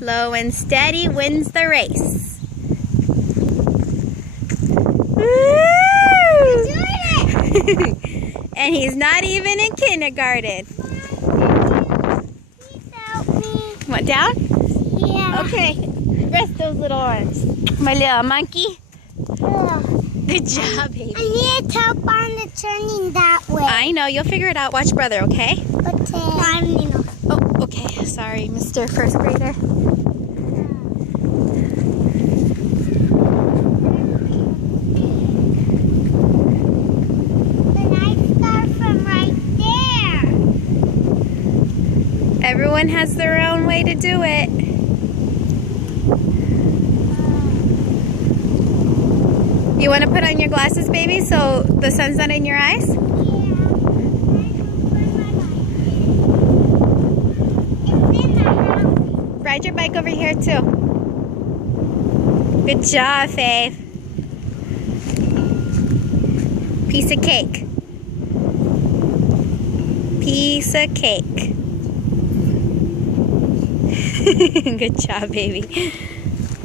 Slow and steady wins the race. And he's not even in kindergarten. Want down? Yeah. Okay. Rest those little arms. My little monkey. Good job, baby. I need help on the turning that way. I know. You'll figure it out. Watch brother, okay? Oh, okay. Sorry, Mr. First Grader. The night star from right there. Everyone has their own way to do it. You want to put on your glasses, baby, so the sun's not in your eyes? Yeah. Ride your bike over here, too. Good job, Faith. Piece of cake. Piece of cake. Good job, baby.